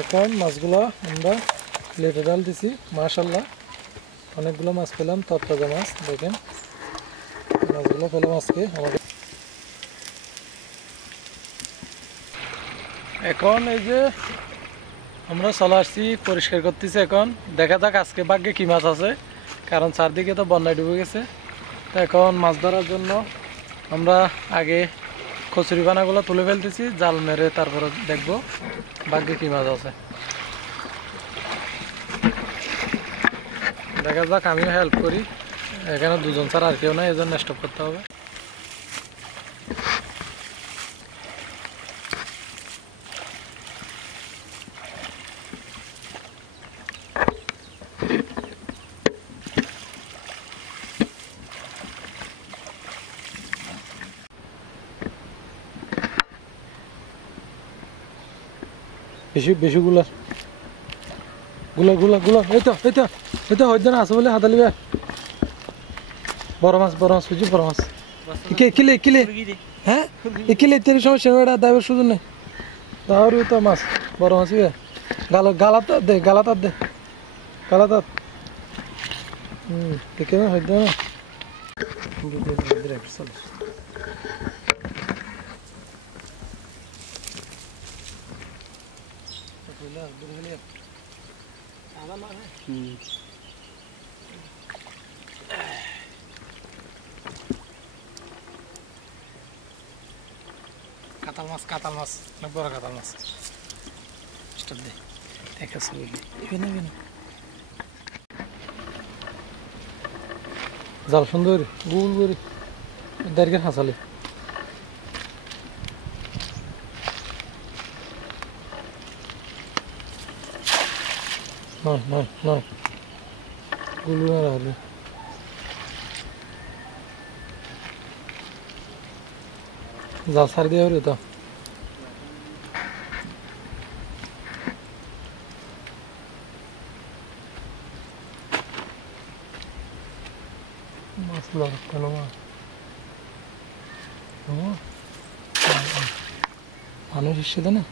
এখন মাছগুলো আমরা প্লেটে ডাল দিছি। মাশাআল্লাহ অনেকগুলো মাছ পেলাম, তরতাজা মাছ। দেখেন মাছগুলো পেলাম আজকে আমাদের। এখন এই যে আমরা চলে আসছি, পরিষ্কার করতেছি। এখন দেখা যাক আজকে ভাগ্যে কি মাছ আছে, কারণ চারদিকে তো বন্যায় ডুবে গেছে। তো এখন মাছ ধরার জন্য আমরা আগে কচুরি পানাগুলো তুলে ফেলতেছি, জাল মেরে তারপরে দেখবো ভাগ্যে কি মাছ আছে। দেখা যাক, আমিও হেল্প করি। এখানে দুজন ছাড়া আর কেউ নাই, এজন্য স্টপ করতে হবে। বেশি বেশি গুলা গুলা গুলা গুলা এই তো হইতে না আছে বলে হাতা লিবে। বড় মাছ বুঝি, বড় মাছ কিলে কিলে। হ্যাঁ কিলে তের সমস্যা এটা দাইবার সুযোগ নেই। তাহলে তো মাছ বড় মাছ গালাত দে গালাত দেখে হইতে না। কাতাল মাছ অনেক বড় কাতাল মাছ। জাল সুন্দর গুল করে দেড়কে হাসালে। নয় গুলো রাখলে জাল ছাড় দিয়ে হলে তো মাছ কেন মানুষ এসছে না।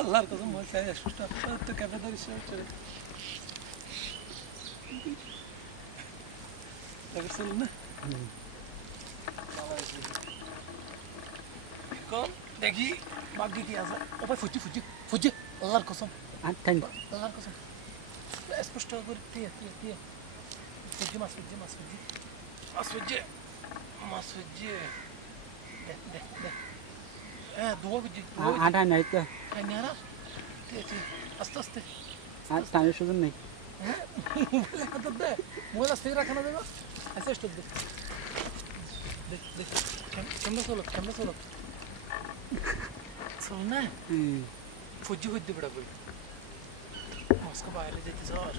আল্লাহর কসম বলছে তো ক্যাফে ধরিস না। এখন দেখি ভাগ্যে কি আছে। ও ভাই ফুজি আল্লাহর কসম, আল্লাহর কসম স্পষ্ট করে ফুজি মাছ হ্যাঁ দুয়া বুঝি আটা নাই তো আস্তে আস্তে টাইমের সুযোগ নেই। মোবাইল আস্তে রাখা না দেবা। আচ্ছা স্টপ দেখ ক্যামেরা চলো চল না। ফুজি হইতে বেড়া বই মাছকে বাইরে যেতে চাস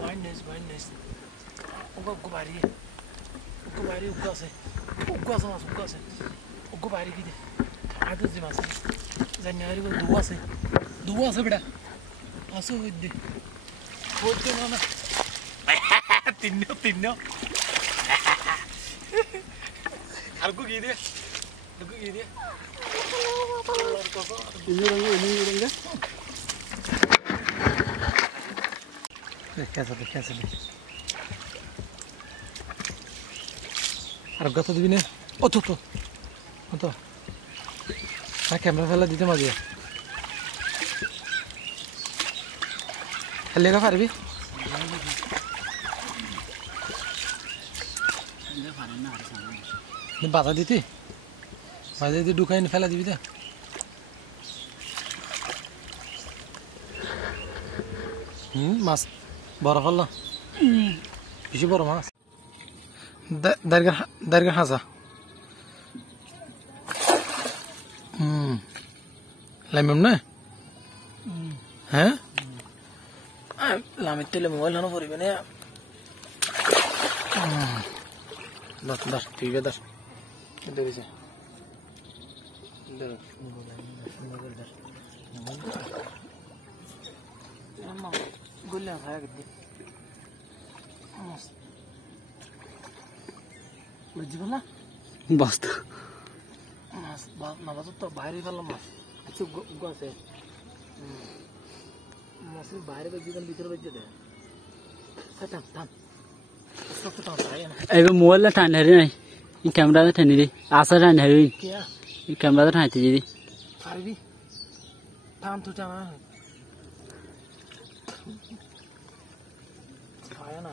বাইন্ডেস উগ্গো বাইরে উগ্গো আছে মাছ উগ্গো বাইরে কি দে আদর যে মাছ জানি আর দুয়া আছে বেড়া আসো হইতে না তিন্ন আর কো কি দে कैसे আর কত দিবি না। ও তো ক্যামেরা ফেলা দিতে মাঝে লেখা পারবি। বাধা দিতে ঢুকাই ফেলা দিবি তো। মাছ বড় ফেললো বেশি বড় মাছ। দাঁড়িয়ে হাসা লাইম না। হ্যাঁ লামের তেলে মোবাইল হানো পড়বে না। ঠিক আছে ধরেছে গুল্লা খায় গদি বুঝিব না বস্তা মাছ মাছ তো বাইরে ফেললাম মাছ কিছু আছে মাছের বাইরে বেজে ভিতরে বেজে দেয় থাম থাম এবার মোবাইলটা টান হারি নাই এই ক্যামেরাটা টানি রে আসা টান হারি क्या এই ক্যামেরাটা টানতে যদি फारबी थाम तो जाना है आया ना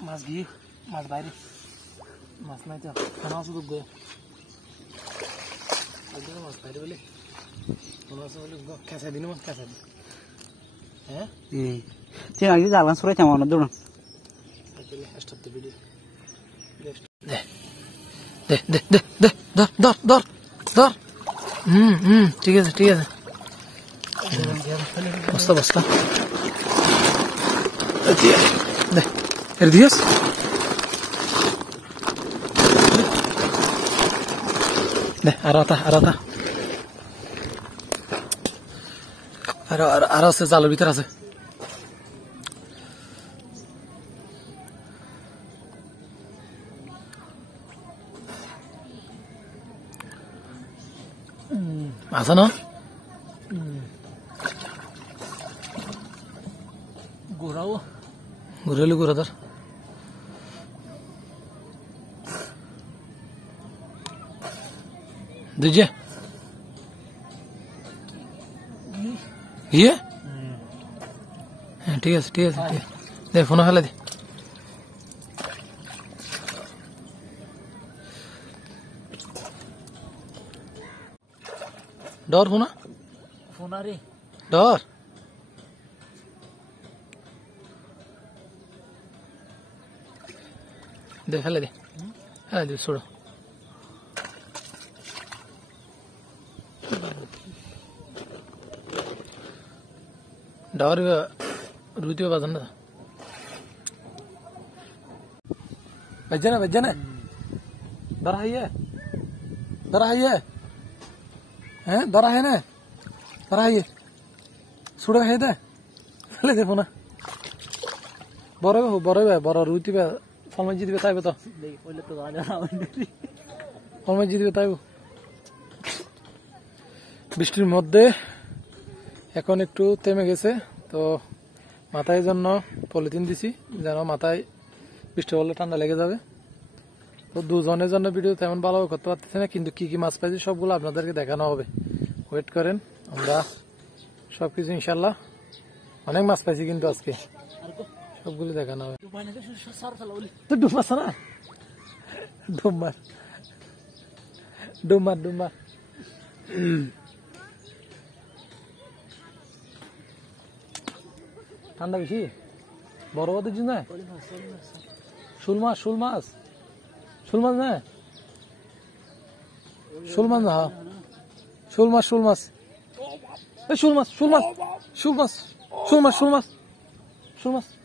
मास घी मास बाहरी मास नहीं तो खाना से दुख गए अभी तो मास बाहरी बोले खाना से बोले कैसा दिन में कैसा दिन हैं তুই আগে জালগান সরাই থাম না দৌড় चलिए स्टॉप द वीडियो दे दे दे दे दर दर दर दर ठीक है बस्ता बस्ता दे कर दियस दे आराता आरा से जालो भीतर আছে আছে না ঘুরাইলো ঘুরাদার দুজে ইয়ে হ্যাঁ ঠিক আছে দে ফোন ফেলে দে डर हो ना ফোনা রে डर दे फैले दे छोड़ो डर रुचि बाजन ना बजना डर है हैं दरा है ना दरा है ये सुड़ा है दे फले दे फोना बड़ा रुचि बे फलमा जीत बताए बता বলে তো আজ फलमा जीत बताए বৃষ্টির মধ্যে এখন একটু থেমে গেছে তো মাথায় জন্য পলিথিন দিছি যেন মাথায় বৃষ্টি হলে ঠান্ডা লেগে যাবে তো দুজনের জন্য ভিডিও তেমন ভালো করতে পারতেছি না কিন্তু কি মাছ পাইছি সবগুলো আপনাদেরকে দেখানো হবে ওয়েট করেন আমরা সবকিছু ইনশাল্লাহ অনেক মাছ পাইছি কিন্তু আজকে সবগুলো দেখানো হবে তো ডুব মাছ না ডুব মার ঠান্ডা বেশি বড় বড় দিচ্ছিস না শোল মাছ না শোল মাছ না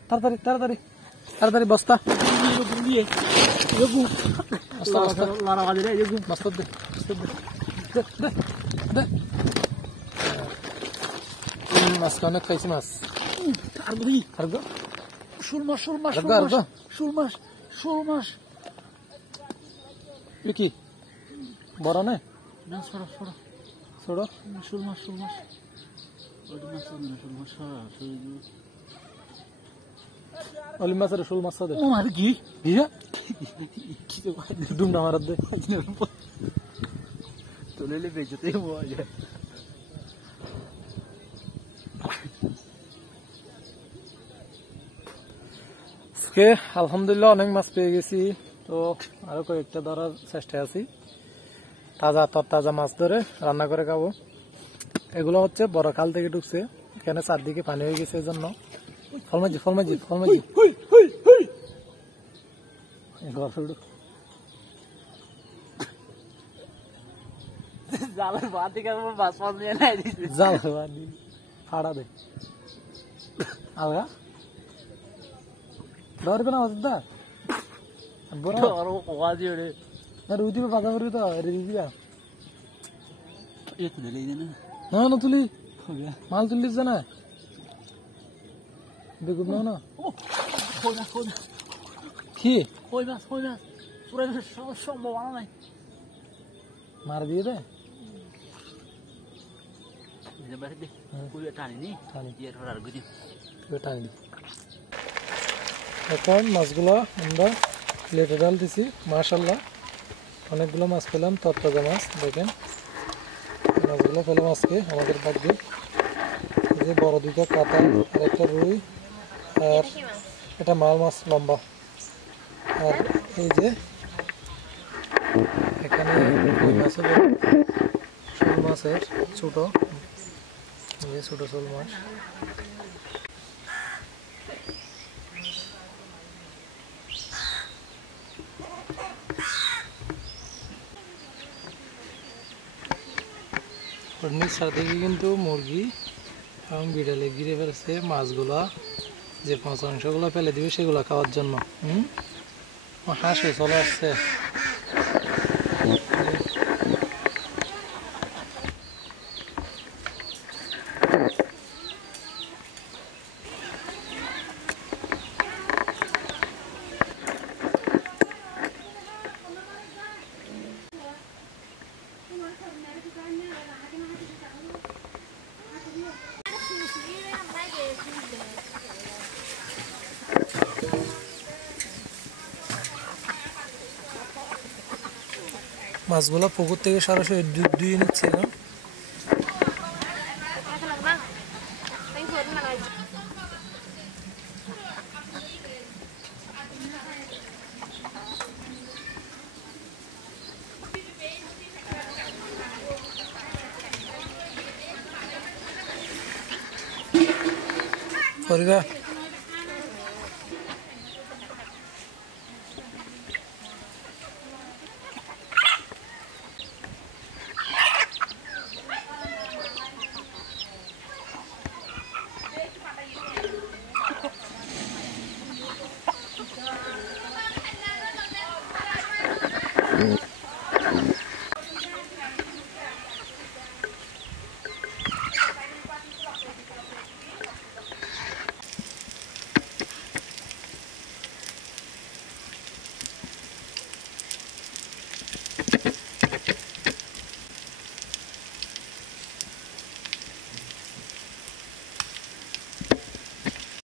তাড়াতাড়ি বস্তা মাছ অনেক খাইছি মাছ কি বড় না ছোড়ো অলি মাছের শোল মাছ দে কি ডুমটা মারার দে তুলে বেঁচেতে পাওয়া যায় আজকে আলহামদুলিল্লাহ অনেক মাছ পেয়ে গেছি তো আরো কয়েকটা ধরার চেষ্টায় আছি তাজা মাছ ধরে রান্না করে খাবো এগুলো হচ্ছে বড় খাল থেকে ঢুকছে এখানে চারদিকে পানি হয়ে গেছে এজন্য ফলমাজি জালের বাদ থেকে মাছ মাছ নিয়ে নাই দিছে জাল ফাড়া দে আলগা ধরবে না দা বড় আর ও কোয়া দিয়ে রে না রুদি বাজা করবি তো রে দিদিয়া না না তুলি মাল তুলিস না বেগুন না না কি মার দিয়ে দে এখন মাছগুলো আমরা প্লেটে ডাল দিছি মাশাল্লাহ অনেকগুলো মাছ পেলাম তরতাজা মাছ দেখেন মাছগুলো পেলাম আজকে আমাদের ভাগ্যে এই যে বড় দুইটা কাতা আর একটা রুই আর এটা মাল মাছ লম্বা আর এই যে এখানে রুই মাছের শোল মাছের ছোট এই যে ছোট শোল মাছ চারদিকে কিন্তু মুরগি এবং বিড়ালে ঘিরে ফেলেছে মাছগুলা যে পচা অংশগুলো ফেলে দিবে সেগুলো খাওয়ার জন্য হাঁসও চলে আসছে মাছগুলো পুকুর থেকে সরাসরি ধুয়ে নিচ্ছে না পরিবা Mm-hmm.